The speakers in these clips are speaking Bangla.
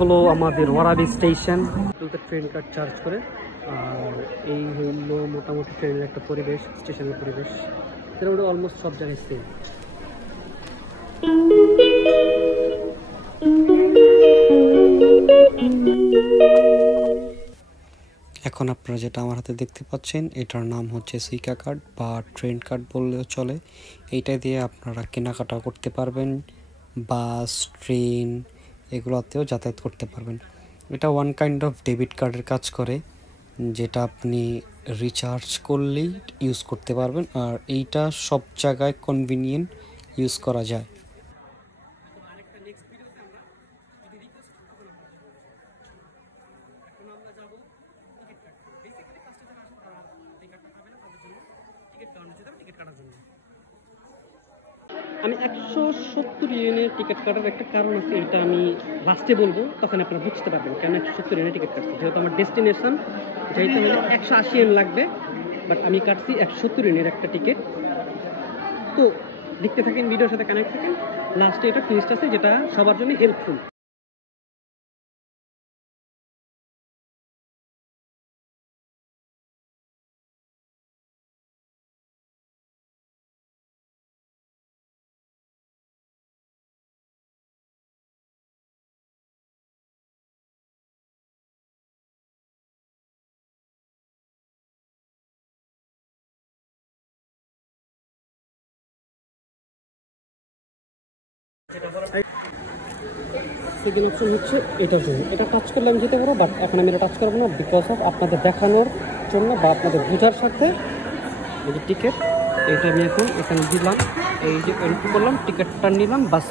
হলো আমাদের ওয়ারাবি স্টেশন। ট্রেন কার্ড চার্জ করে, আর এই হলো মোটামুটি ট্রেনের একটা পরিবেশ, স্টেশনের পরিবেশ। এটা অলমোস্ট সব জায়গায় সেম। এখন আপনারা যেটা আমার হাতে দেখতে পাচ্ছেন, এটার নাম হচ্ছে সুইকা কার্ড বা ট্রেন কার্ড বললেও চলে। এইটা দিয়ে আপনারা কেনাকাটা করতে পারবেন, বাস, ট্রেন এগুলোতেও যাতায়াত করতে পারবেন। এটা ওয়ান কাইন্ড অফ ডেবিট কার্ডের কাজ করে, যেটা আপনি রিচার্জ করলেই ইউজ করতে পারবেন, আর এইটা সব জায়গায় কনভিনিয়েন্ট ইউজ করা যায়। আমি 170 ইউএনের টিকিট কাটার একটা কারণ আছে, এটা আমি লাস্টে বলবো, তখন আপনারা বুঝতে পারবেন কেন 170 ইউএনের টিকিট কাটছি। যেহেতু আমার ডেস্টিনেশন যাইতে হলে 180 ইউএন লাগবে, বাট আমি কাটছি 170 ইউএনের একটা টিকিট। তো দেখতে থাকেন, ভিডিওর সাথে কানেক্ট থাকেন, লাস্টে এটা টুইস্ট আছে যেটা সবার জন্য হেল্পফুল। সেকেন্ড অপশন হচ্ছে এটার জন্য, এটা টাচ করলে আমি যেতে পারবো, বাট এখন আমি এটা টাচ করবো না, বিকজ অফ আপনাদের দেখানোর জন্য বা আপনাদের বোঝার সাথে। এই যে টিকিট, এটা আমি এখন এখানে দিলাম, এই যে এন্ট্রি করলাম, টিকিটটা নিলাম, বাস।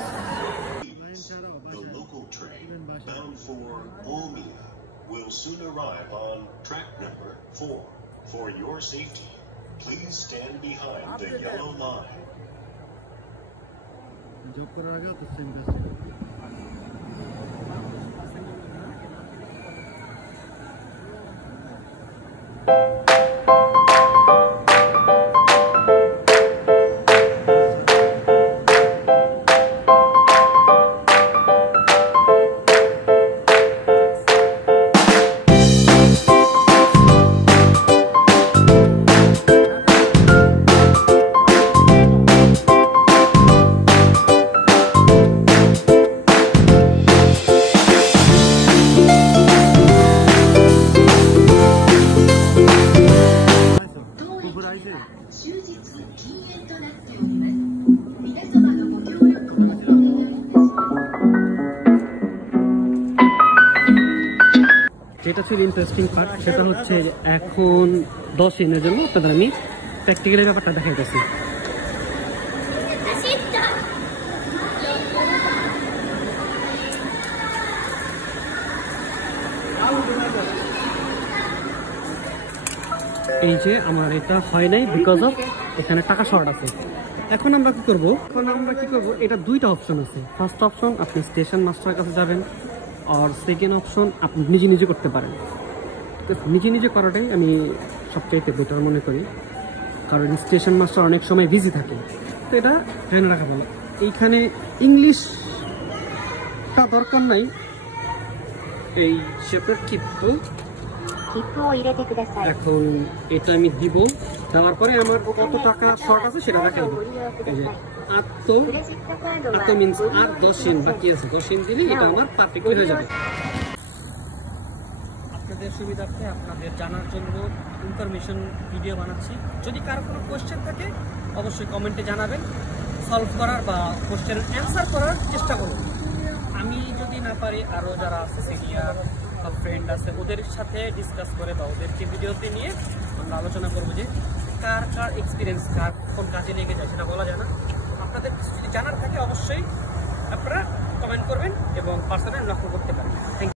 যোগ করার আগে তো সেম কাজ। যেটা ছিল ইন্টারেস্টিং পার্ট, সেটা হচ্ছে এখন 10 ইউএনের জন্য আপনাদের আমি প্র্যাকটিক্যালি ব্যাপারটা দেখাইতেছি। এই যে আমার এটা হয় নাই, বিকজ অফ এখানে টাকা শর্ট আছে। এখন আমরা কি করব, এটা দুইটা অপশন আছে। ফার্স্ট অপশন, আপনি স্টেশন মাস্টারের কাছে যাবেন, আর সেকেন্ড অপশন আপনি নিজে নিজে করতে পারেন। নিজে নিজে করাটাই আমি সবচাইতে বেটার মনে করি, কারণ স্টেশন মাস্টার অনেক সময় বিজি থাকে। তো এটা জেনে রাখা ভালো। এইখানে ইংলিশটা দরকার নাই, এই শেপের ক্ষিপ্ত। এখন এটা আমি দিব, দেওয়ার পরে আমার কত টাকা শর্ট আছে সেটা দেখাই দেবো। এই যে আত্ম মিনস আর 10 ইউএন বাকি আছে, 10 ইউএন দিলে এটা আমার পারফেক্ট হয়ে যাবে। আপনাদের সুবিধার্থে, আপনাদের জানার জন্য ইনফরমেশন ভিডিও বানাচ্ছি। যদি কারো কোনো কোয়েশ্চেন থাকে অবশ্যই কমেন্টে জানাবেন, সলভ করার বা কোয়েশ্চেনের অ্যান্সার করার চেষ্টা করব। আমি যদি না পারি, আরও যারা আছে সিনিয়র বা ফ্রেন্ড আছে ওদের সাথে ডিসকাস করে বা ওদেরকে ভিডিওতে নিয়ে আমরা আলোচনা করবো যে কার এক্সপিরিয়েন্স, কার কোন কাজে লেগে যায় সেটা বলা যায় না। আপনাদের যদি জানার থাকে অবশ্যই আপনারা কমেন্ট করবেন এবং পার্সোনালি নক করতে পারেন। Thank you.